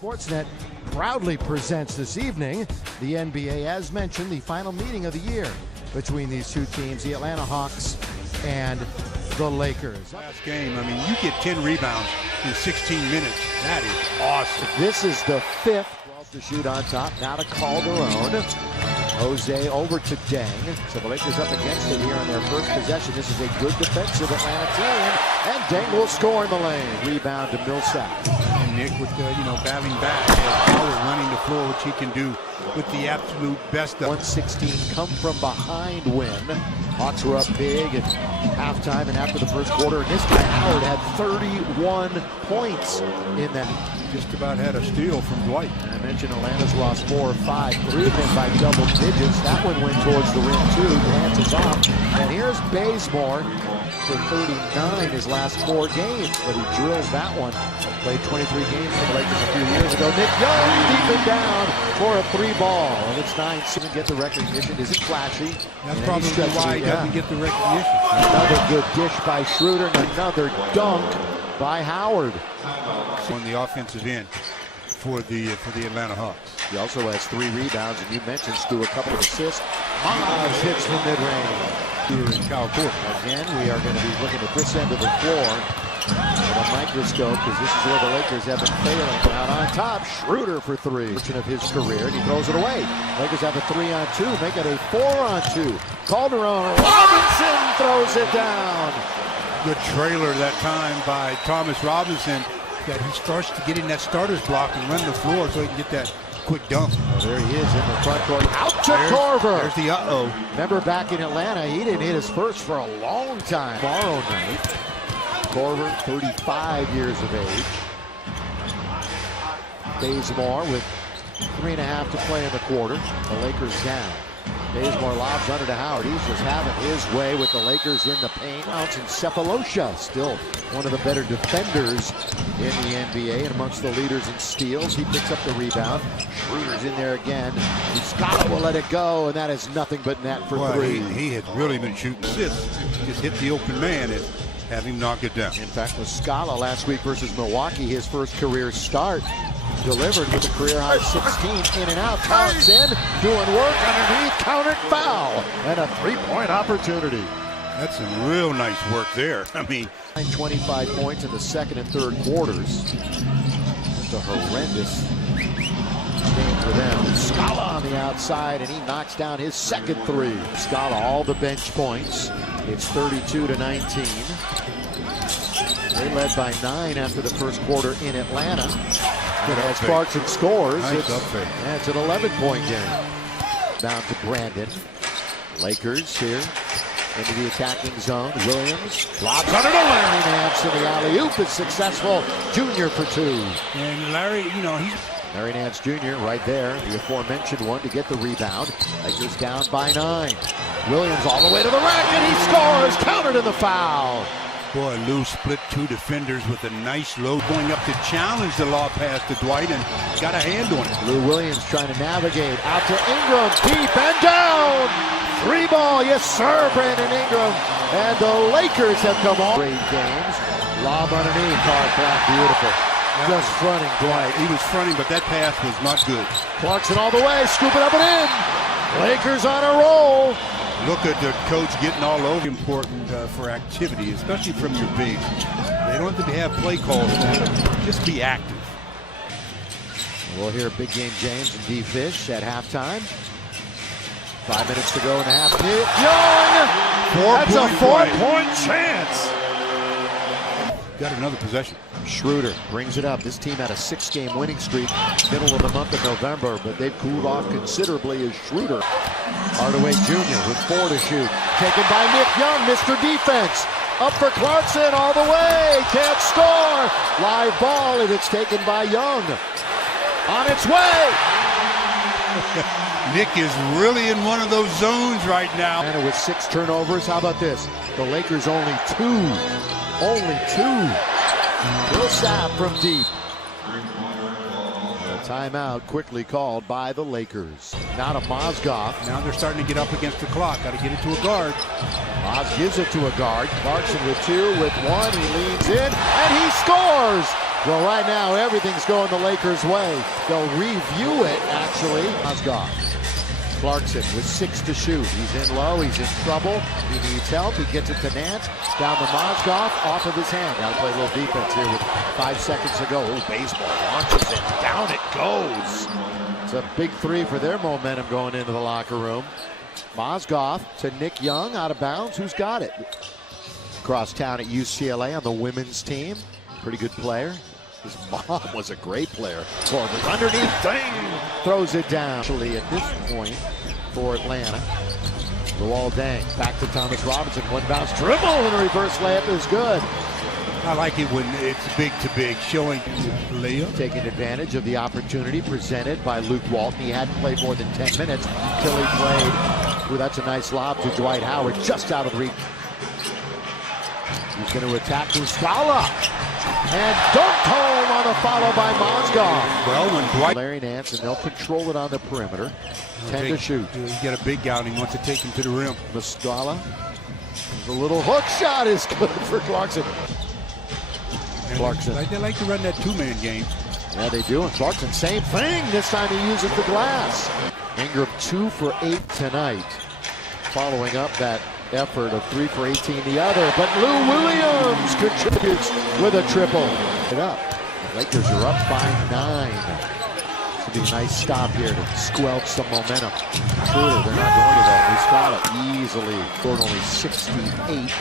Sportsnet proudly presents this evening the NBA, as mentioned, the final meeting of the year between these two teams, the Atlanta Hawks and the Lakers. Last game, I mean, you get 10 rebounds in 16 minutes. That is awesome. This is the fifth. 12 to shoot on top. Now to Calderon. Jose over to Deng. So the Lakers up against it here on their first possession. This is a good defensive Atlanta team. And Deng will score in the lane. Rebound to Millsap. And Nick with the, battling back. Howard running the floor, which he can do with the absolute best of 116 come from behind win. Hawks were up big at halftime and after the first quarter. And this guy, Howard, had 31 points in that. Just about had a steal from Dwight. And I mentioned Atlanta's lost 4 or 5, 3 of them by double digits. That one went towards the rim too. Dances off. And here's Bazemore for 39 his last 4 games, but he drills that one. Played 23 games for the Lakers a few years ago. Nick Young deep it down for a 3-ball, and it's 9. Doesn't get the recognition. Isn't flashy. That's probably why he doesn't get the recognition. Another good dish by Schroeder, and another dunk by Howard. When the offensive end for the Atlanta Hawks. He also has 3 rebounds, and you mentioned Stu a couple of assists. Maz hits the mid-range. Here in Cal Court. Again, we are going to be looking at this end of the floor with a microscope, because this is where the Lakers have been failing. Out on top, Schroeder for 3. Of his career, and he throws it away. Lakers have a 3-on-2, make it a 4-on-2. Calderon, Robinson throws it down. Good trailer that time by Thomas Robinson, that he starts to get in that starter's block and run the floor so he can get that quick dunk. Well, there he is in the front court. Out to Korver. There's the uh-oh. Remember back in Atlanta, he didn't hit his first for a long time. Tomorrow night, Korver, 35 years of age. Bazemore with 3.5 to play in the quarter. The Lakers down. Bazemore lobs under to Howard. He's just having his way with the Lakers in the paint. Out in Cephalosha, still one of the better defenders in the NBA and amongst the leaders in steals. He picks up the rebound. Schroeder's in there again. Scott will let it go, and that is nothing but net for 3. He had really been shooting assists. Just hit the open man and have him knock it down. In fact, Muscala last week versus Milwaukee, his first career start, delivered with a career-high 16 in and out. Counts in, doing work underneath, countered foul, and a 3-point opportunity. That's some real nice work there. I mean, 25 points in the second and third quarters. Just a horrendous game for them. Scala on the outside, and he knocks down his second 3. Scala all the bench points. It's 32-19. They led by 9 after the first quarter in Atlanta. But as Clarkson scores, nice it's an 11-point game. Down to Brandon. Lakers here into the attacking zone. Williams lobs under to Larry Nance, and the alley-oop is successful. Junior for 2. And Larry, he's... Larry Nance Jr. right there, the aforementioned one to get the rebound. Lakers down by 9. Williams all the way to the rack, and he scores. Countered in the foul. Boy, Lou split 2 defenders with a nice low, going up to challenge the lob pass to Dwight and got a hand on it. Lou Williams trying to navigate out to Ingram, deep and down. 3-ball, yes sir, Brandon Ingram. And the Lakers have come on. Great games. Lob underneath, hard flat, beautiful. Just fronting Dwight. He was fronting, but that pass was not good. Clarkson all the way, scoop it up and in. Lakers on a roll. Look at the coach getting all over. Important for activity, especially from your bigs. They don't have to have play calls. Just be active. We'll hear Big Game James and D. Fish at halftime. 5 minutes to go in the half. Young! That's a 4-point chance. Got another possession. Schroeder brings it up. This team had a 6-game winning streak middle of the month of November, but they've cooled off considerably as Schroeder. Hardaway Jr. with 4 to shoot. Taken by Nick Young, Mr. Defense. Up for Clarkson all the way. Can't score. Live ball, and it's taken by Young. On its way. Nick is really in one of those zones right now. And with 6 turnovers, how about this? The Lakers only 2. Only 2. Millsap from deep. A timeout quickly called by the Lakers. Now to Mozgov. Now they're starting to get up against the clock. Got to get it to a guard. Moz gives it to a guard. Clarkson with 2, with 1. He leans in, and he scores. Well, right now, everything's going the Lakers' way. They'll review it, actually. Mozgov. Clarkson with 6 to shoot. He's in low. He's in trouble. He needs help. He gets it to Nance. Down to Mozgov. Off of his hand. Got to play a little defense here with 5 seconds to go. Oh, baseball launches it. Down it goes. It's a big 3 for their momentum going into the locker room. Mozgov to Nick Young. Out of bounds. Who's got it? Across town at UCLA on the women's team. Pretty good player. His mom was a great player. Corbett underneath, dang! Throws it down. Actually, at this point for Atlanta, Luol Deng back to Thomas Robinson. One bounce dribble and a reverse layup is good. I like it when it's big to big, showing layup. Taking advantage of the opportunity presented by Luke Walton. He hadn't played more than 10 minutes until he played. Ooh, that's a nice lob to Dwight Howard, just out of reach. He's going to attack Muscala. And dunked home on a follow by Mozgov. Well, when Dwight... Larry Nance, and they'll control it on the perimeter. 10 to shoot. You got a big guy and he wants to take him to the rim. Muscala. The little hook shot is good for Clarkson. Clarkson. They like to run that 2-man game. Yeah, they do. And Clarkson, same thing. This time he uses the glass. Ingram 2 for 8 tonight. Following up that effort of 3 for 18 the other, but Lou Williams contributes with a triple. Up. The Lakers are up by 9. This will be a nice stop here to squelch some momentum. Truly, they're not going to that. Muscala easily scored only 68.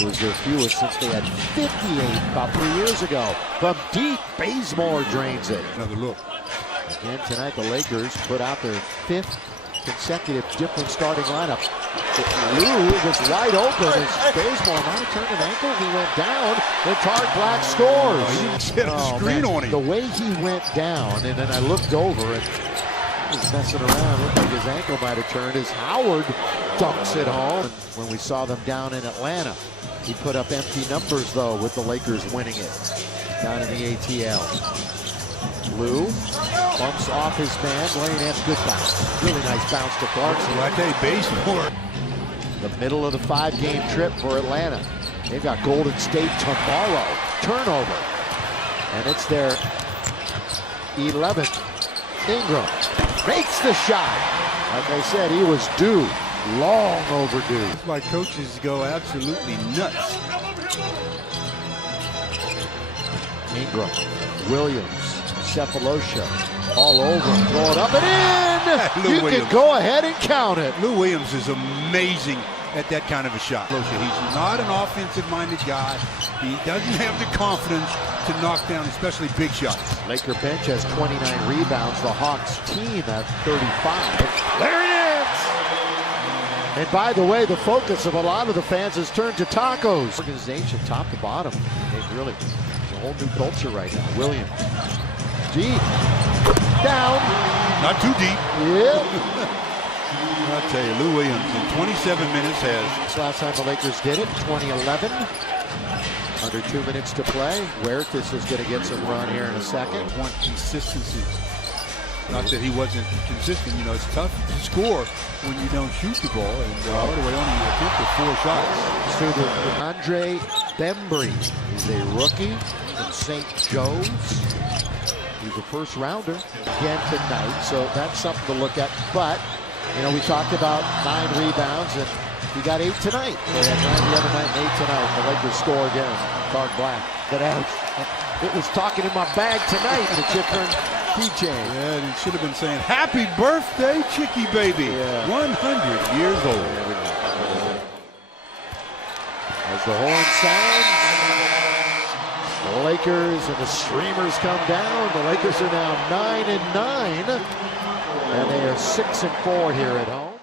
It was their fewest since they had 58 about 3 years ago. From deep, Bazemore drains it. Another look. Again tonight, the Lakers put out their 5th consecutive different starting lineup. Lou was wide open as Bazemore might have turned an ankle. He went down, and Tarek Black scores. He didn't get a screen on him. The way he went down, and then I looked over and he was messing around. Looked like his ankle might have turned as Howard dunks it home. When we saw them down in Atlanta, he put up empty numbers though with the Lakers winning it down in the ATL. Lou bumps off his man. Larry Nance, good bounce. Really nice bounce to Clarkson. Well, I tell you, Bazemore. The middle of the 5-game trip for Atlanta. They've got Golden State tomorrow. Turnover. And it's their 11th. Ingram makes the shot. Like I said, he was due. Long overdue. That's why coaches go absolutely nuts. Ingram, Williams, Cephalosha, all over him, throw it up and in! You can go ahead and count it. Lou Williams is amazing at that kind of a shot. He's not an offensive-minded guy. He doesn't have the confidence to knock down, especially big shots. Laker bench has 29 rebounds. The Hawks team at 35. Larry Nance! And by the way, the focus of a lot of the fans has turned to tacos. Organization, top to bottom. They've really, it's a whole new culture right now. Williams. Deep. Down. Not too deep. Yep. I'll tell you, Lou Williams in 27 minutes has... Last time the Lakers did it, 2011. Under 2 minutes to play. Huertas is going to get some run here in a second. Want consistency. Not that he wasn't consistent. You know, it's tough to score when you don't shoot the ball. And by the way, only attempted 4 shots. So Andre Bembry is a rookie from St. Joe's. He's a first rounder again tonight, so that's something to look at. But, you know, we talked about 9 rebounds, and he got 8 tonight. They had 9 the other night and 8 tonight. The Lakers score again. Tarek Black. But it was talking in my bag tonight, the Chipper keychain. Yeah, he should have been saying, "Happy birthday, Chicky baby." Yeah. 100 years old. As the horn sounds, the Lakers and the streamers come down. The Lakers are now 9-9, and they are 6-4 here at home.